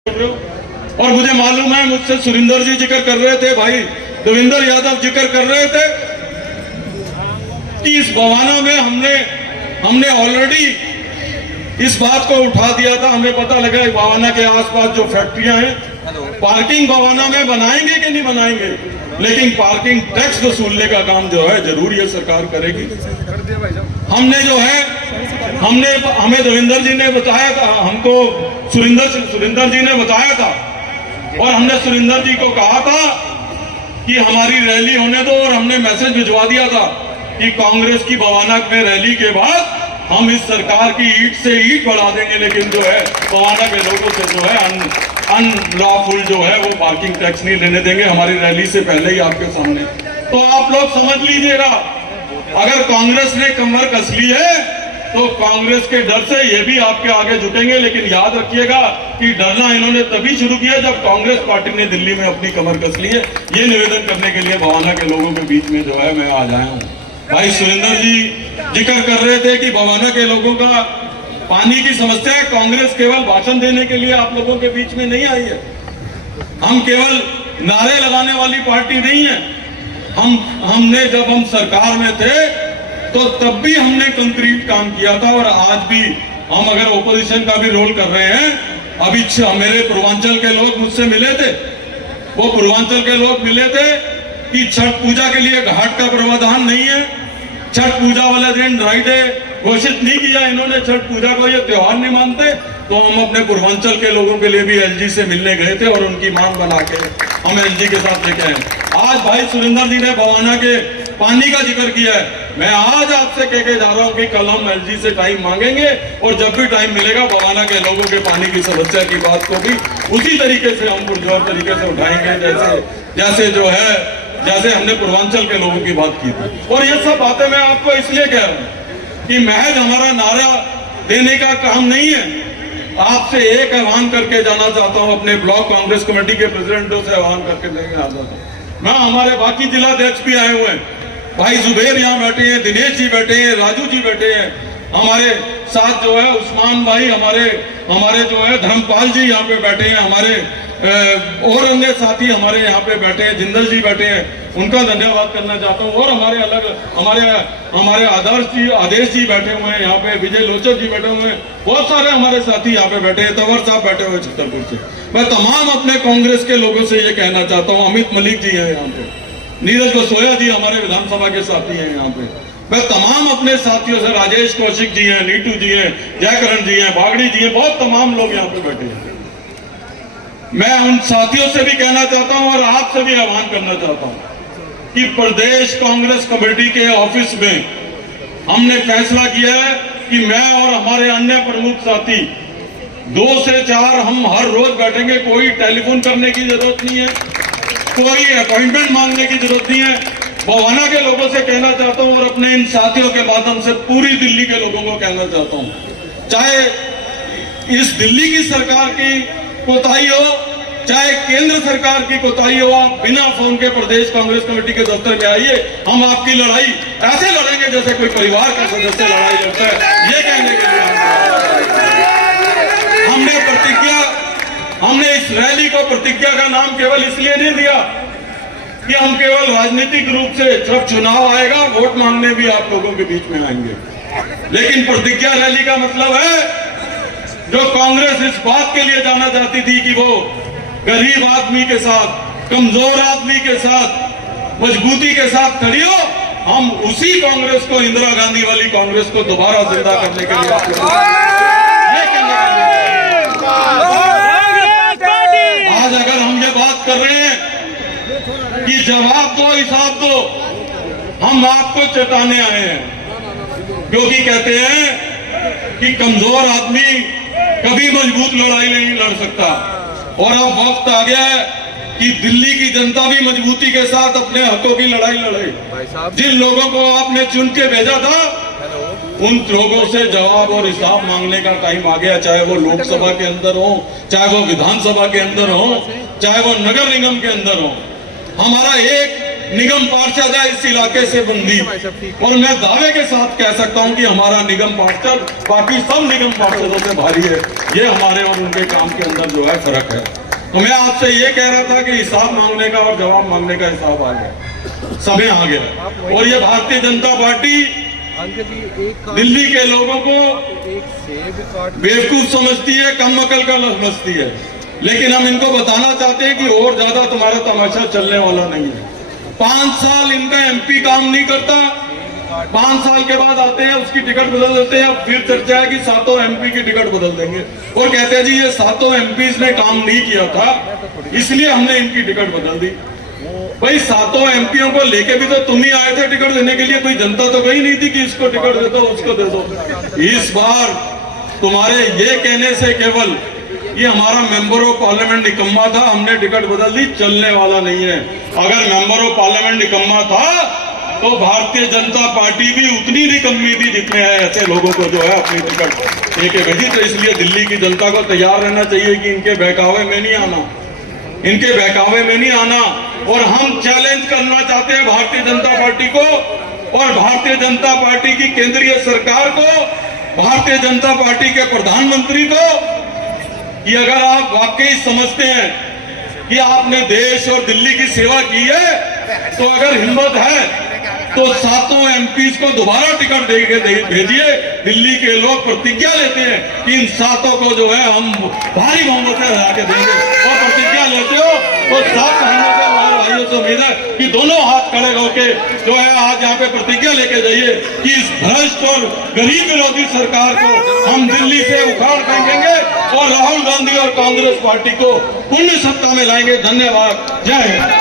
और मुझे मालूम है मुझसे सुरिंदर जी जिक्र कर रहे थे, भाई देवेंद्र यादव जिक्र कर रहे थे कि इस बवाना में हमने ऑलरेडी इस बात को उठा दिया था। हमें पता लगा बवाना के आसपास जो फैक्ट्रियां हैं, पार्किंग बवाना में बनाएंगे कि नहीं बनाएंगे, लेकिन पार्किंग टैक्स वसूलने का काम जो है जरूर ये सरकार करेगी। हमने जो है हमें देवेंद्र जी ने बताया था, हमको सुरिंदर जी ने बताया था और हमने सुरिंदर जी को कहा था कि हमारी रैली होने दो, और हमने मैसेज भिजवा दिया था कि कांग्रेस की बवाना में रैली के बाद हम इस सरकार की ईंट से ईंट बढ़ा देंगे, लेकिन जो है बवाना के लोगों से जो है अनलॉफुल जो है वो पार्किंग टैक्स नहीं लेने देंगे, हमारी रैली से पहले ही आपके सामने। तो आप लोग समझ लीजिएगा, अगर कांग्रेस ने कमर कस ली है तो कांग्रेस के डर से ये भी आपके आगे झुकेंगे। लेकिन याद रखिएगा कि डरना इन्होंने तभी शुरू किया जब कांग्रेस पार्टी ने दिल्ली में अपनी कमर कस ली है। ये निवेदन करने के लिए बवाना के लोगों के बीच में जो है मैं आज आया हूँ। भाई सुरिंदर जी जिक्र कर रहे थे कि बवाना के लोगों का पानी की समस्या है। कांग्रेस केवल भाषण देने के लिए आप लोगों के बीच में नहीं आई है। हम केवल नारे लगाने वाली पार्टी नहीं है। हमने जब हम सरकार में थे तो तब भी हमने कंक्रीट काम किया था, और आज भी हम अगर ओपोजिशन का भी रोल कर रहे हैं। अभी मेरे पूर्वांचल के लोग मुझसे मिले थे, वो पूर्वांचल के लोग मिले थे कि छठ पूजा के लिए घाट का प्रावधान नहीं है, छठ पूजा वाले दिन ड्राई डे घोषित नहीं किया इन्होंने, छठ पूजा को ये त्योहार नहीं मानते। तो हम अपने पूर्वांचल के लोगों के लिए भी एलजी से मिलने गए थे और उनकी मांग बना के हम एलजी के साथ लेके आए। आज भाई सुरिंदर जी ने बवाना के पानी का जिक्र किया है। मैं आज आपसे कह के जा रहा हूं कि कल हम एलजी से टाइम मांगेंगे, और जब भी टाइम मिलेगा बवाना के लोगों के पानी की समस्या की बात को भी उसी तरीके से हम पुरजोर तरीके से उठाएंगे जैसे हमने पूर्वांचल के लोगों की बात की थी। और ये सब बातें मैं आपको इसलिए कह रहा हूं कि महज हमारा नारा देने का काम नहीं है। आपसे एक आह्वान करके जाना चाहता हूं, अपने ब्लॉक कांग्रेस कमेटी के प्रेसिडेंटों से आह्वान करके लेके आता हूं। मैं हमारे बाकी जिलाध्यक्ष भी आए हुए हैं, भाई जुबेर यहाँ बैठे हैं, दिनेश जी बैठे हैं, राजू जी बैठे हैं, हमारे साथ जो है उस्मान भाई, हमारे जो है धर्मपाल जी यहाँ पे बैठे हैं, हमारे और अन्य साथी हमारे यहाँ पे बैठे हैं, जिंदल जी बैठे हैं, उनका धन्यवाद करना चाहता हूँ। और हमारे आदेश जी बैठे हुए हैं यहाँ पे, विजय लोचर जी बैठे हुए हैं, बहुत सारे हमारे साथी यहाँ पे बैठे हैं, तंवर साहब बैठे हुए छतरपुर से। मैं तमाम अपने कांग्रेस के लोगों से ये कहना चाहता हूँ, अमित मलिक जी हैं यहाँ पे, नीरज बसोया जी हमारे विधानसभा के साथी हैं यहाँ पे, मैं तमाम अपने साथियों से, राजेश कौशिक जी हैं, नीटू जी हैं, जयकरण जी हैं, बागड़ी जी हैं, बहुत तमाम लोग यहाँ पे बैठे हैं। मैं उन साथियों से भी कहना चाहता हूं और आपसे भी आह्वान करना चाहता हूं कि प्रदेश कांग्रेस कमेटी के ऑफिस में हमने फैसला किया है कि मैं और हमारे अन्य प्रमुख साथी 2 से 4 हम हर रोज बैठेंगे। कोई टेलीफोन करने की जरूरत नहीं है, कोई अपॉइंटमेंट मांगने की जरूरत नहीं है। बवाना के लोगों से कहना चाहता हूं और अपने इन साथियों के माध्यम से पूरी दिल्ली के लोगों को कहना चाहता हूं, चाहे इस दिल्ली की सरकार की कोताही हो, चाहे केंद्र सरकार की कोताही हो, आप बिना फोन के प्रदेश कांग्रेस कमेटी के दफ्तर में आइए। हम आपकी लड़ाई ऐसे लड़ेंगे जैसे कोई परिवार का सदस्य लड़ाई लड़ता है। ये कहने के लिए हमने इस रैली को प्रतिज्ञा का नाम केवल इसलिए नहीं दिया कि हम केवल राजनीतिक रूप से जब चुनाव आएगा वोट मांगने भी आप लोगों के बीच में आएंगे, लेकिन प्रतिज्ञा रैली का मतलब है जो कांग्रेस इस बात के लिए जाना चाहती थी कि वो गरीब आदमी के साथ, कमजोर आदमी के साथ मजबूती के साथ खड़ी हो, हम उसी कांग्रेस को, इंदिरा गांधी वाली कांग्रेस को दोबारा जिंदा करने के लिए आज अगर हम ये बात कर रहे हैं कि जवाब दो, हिसाब दो, हम आपको चेताने आए हैं, क्योंकि कहते हैं कि कमजोर आदमी कभी मजबूत लड़ाई नहीं लड़ सकता। और अब वक्त आ गया है कि दिल्ली की जनता भी मजबूती के साथ अपने हकों की लड़ाई लड़े। जिन लोगों को आपने चुन के भेजा था उन लोगों से जवाब और हिसाब मांगने का टाइम आ गया, चाहे वो लोकसभा के अंदर हो, चाहे वो विधानसभा के अंदर हो, चाहे वो नगर निगम के अंदर हो। हमारा एक निगम पार्षद है इस इलाके से बूंदी, और मैं दावे के साथ कह सकता हूं कि हमारा निगम पार्षद बाकी सब निगम पार्षदों से भारी है। ये हमारे और उनके काम के अंदर जो है फर्क है। तो मैं आपसे ये कह रहा था कि हिसाब मांगने का और जवाब मांगने का हिसाब आ गया, समय आ गया। और ये भारतीय जनता पार्टी दिल्ली के लोगों को बेवकूफ समझती है, कम अकल का समझती है, लेकिन हम इनको बताना चाहते हैं कि और ज्यादा तुम्हारा तमाशा चलने वाला नहीं है। 5 साल इनका एमपी काम नहीं करता, 5 साल के बाद आते हैं, उसकी टिकट बदल देते हैं, फिर चर्चा है कि 7 एमपी की टिकट बदल देंगे और कहते हैं जी ये 7 एमपी ने काम नहीं किया था इसलिए हमने इनकी टिकट बदल दी। भाई 7 एमपीओं को लेके भी तो तुम ही आए थे टिकट देने के लिए, कोई जनता तो कही नहीं थी कि इसको टिकट दे दो उसको दे दो। इस बार तुम्हारे ये कहने से केवल ये हमारा मेंबर ऑफ पार्लियामेंट निकम्मा था, हमने टिकट बदल दी, चलने वाला नहीं है। अगर मेंबर ऑफ पार्लियामेंट निकम्मा था तो भारतीय जनता पार्टी भी उतनी निकम्मी थी जितने हैं ऐसे लोगों को जो है अपनी टिकट लेके भेजी। तो इसलिए दिल्ली की जनता को तैयार रहना चाहिए कि इनके बहकावे में नहीं आना, इनके बहकावे में नहीं आना। और हम चैलेंज करना चाहते हैं भारतीय जनता पार्टी को और भारतीय जनता पार्टी की केंद्रीय सरकार को, भारतीय जनता पार्टी के प्रधानमंत्री को, कि अगर आप वाकई समझते हैं कि आपने देश और दिल्ली की सेवा की है तो अगर हिम्मत है तो 7 एमपीज को दोबारा टिकट दे के भेजिए। दिल्ली के लोग प्रतिज्ञा लेते हैं कि इन 7 को जो है हम भारी बहुमत से हरा के देंगे, और प्रतिज्ञा लेते हो तो 7 महीनों से हमारे भाइयों से उम्मीद है कि दोनों हाथ खड़े होके जो है आज यहाँ पे प्रतिज्ञा लेके जाइए कि इस भ्रष्ट और गरीब विरोधी सरकार को हम दिल्ली से उखाड़ फेंकेंगे और राहुल गांधी और कांग्रेस पार्टी को पुण्य सत्ता में लाएंगे। धन्यवाद, जय हिंद।